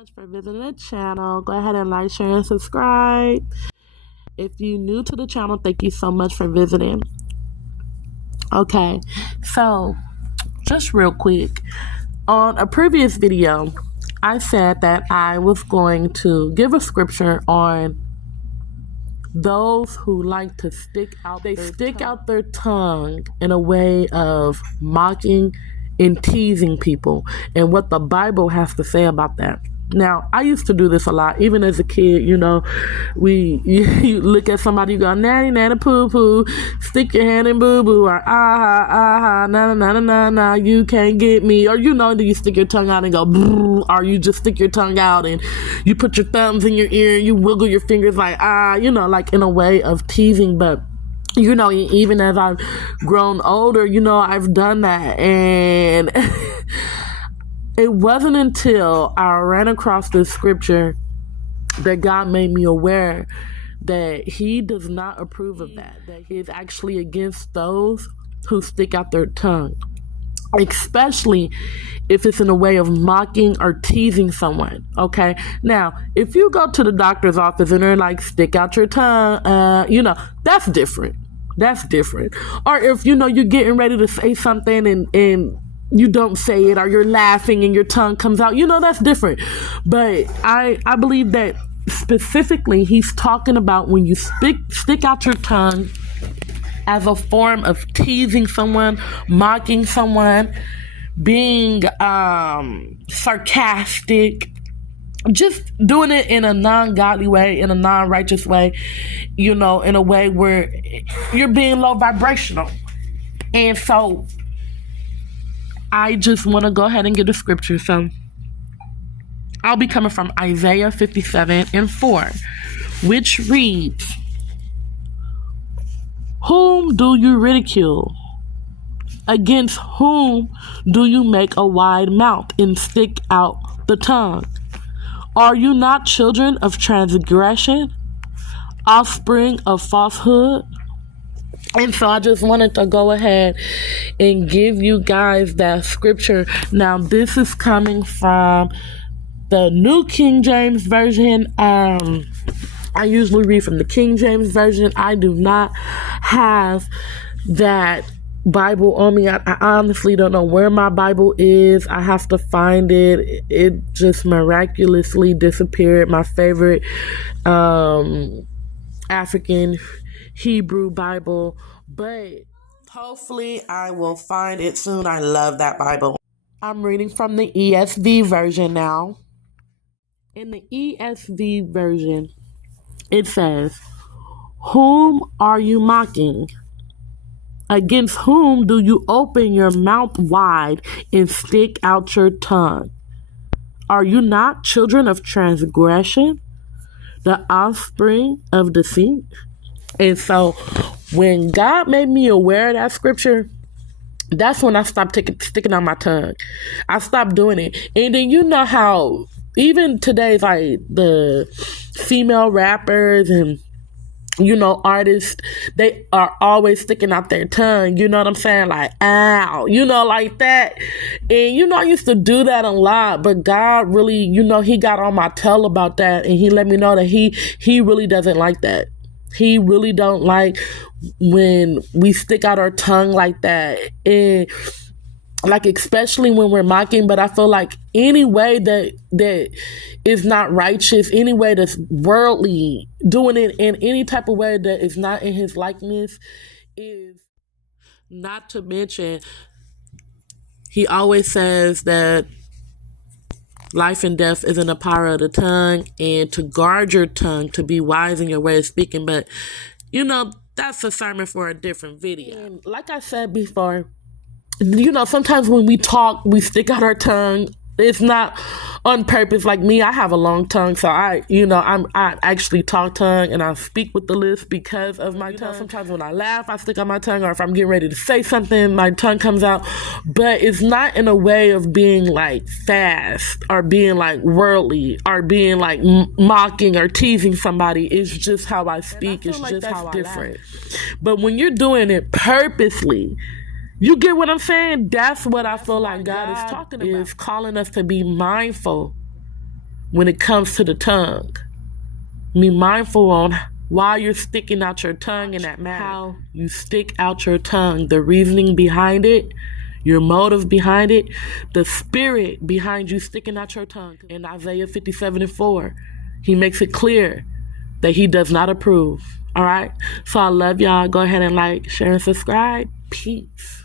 Much for visiting the channel. Go ahead and like, share, and subscribe. If you're new to the channel, thank you so much for visiting. Okay, so just real quick, on a previous video, I said that I was going to give a scripture on those who like to stick out their tongue in a way of mocking and teasing people, and what the Bible has to say about that. Now, I used to do this a lot, even as a kid. You you look at somebody, you go, nanny, nanny, poo, poo, stick your hand in boo, boo, or aha, aha, na, na, na, na, na, you can't get me. Or, do you stick your tongue out and go, brrr, or you just stick your tongue out and you put your thumbs in your ear and you wiggle your fingers like, like in a way of teasing. But even as I've grown older, I've done that. And it wasn't until I ran across this scripture that God made me aware that He does not approve of that He is actually against those who stick out their tongue, especially if it's in a way of mocking or teasing someone. Okay, now if you go to the doctor's office and they're like, stick out your tongue, that's different. Or if you're getting ready to say something and you don't say it, or you're laughing and your tongue comes out, that's different. But I believe that specifically He's talking about when you stick out your tongue as a form of teasing someone, mocking someone, being sarcastic, just doing it in a non-godly way, in a non-righteous way, in a way where you're being low vibrational. And so I just want to go ahead and get the scripture. So I'll be coming from Isaiah 57:4, which reads, "Whom do you ridicule? Against whom do you make a wide mouth and stick out the tongue? Are you not children of transgression, offspring of falsehood?" And so I just wanted to go ahead and give you guys that scripture. Now, this is coming from the New King James Version. I usually read from the King James Version. I do not have that Bible on me. I honestly don't know where my Bible is. I have to find it. It just miraculously disappeared. My favorite African Hebrew Bible, but hopefully I will find it soon. I love that Bible. I'm reading from the ESV version now. In the ESV version, it says, "Whom are you mocking? Against whom do you open your mouth wide and stick out your tongue? Are you not children of transgression, the offspring of deceit?" And so when God made me aware of that scripture, that's when I stopped sticking out my tongue. I stopped doing it. And then how even today's like the female rappers and artists, they are always sticking out their tongue, you know what I'm saying, like, ow, like that. And I used to do that a lot, but God really, He got on my tail about that, and He let me know that he really doesn't like that. He really don't like when we stick out our tongue like that, and like especially when we're mocking. But I feel like any way that is not righteous, any way that's worldly, doing it in any type of way that is not in His likeness, is not to mention. He always says that life and death is in the power of the tongue, and to guard your tongue, to be wise in your way of speaking. But that's a sermon for a different video. And like I said before, sometimes when we talk, we stick out our tongue. It's not on purpose. Like me, I have a long tongue, so I actually talk tongue and I speak with the lisp because of my tongue. Sometimes when I laugh, I stick out my tongue, or if I'm getting ready to say something, my tongue comes out. But it's not in a way of being like fast or being like worldly or being like mocking or teasing somebody. It's just how I speak. It's just how I different. But when you're doing it purposely, you get what I'm saying? That's what I feel like God is talking about. Is calling us to be mindful when it comes to the tongue. Be mindful on why you're sticking out your tongue in that matter. How you stick out your tongue, the reasoning behind it, your motive behind it, the spirit behind you sticking out your tongue. In Isaiah 57:4, he makes it clear that he does not approve. All right? So I love y'all. Go ahead and like, share, and subscribe. Peace.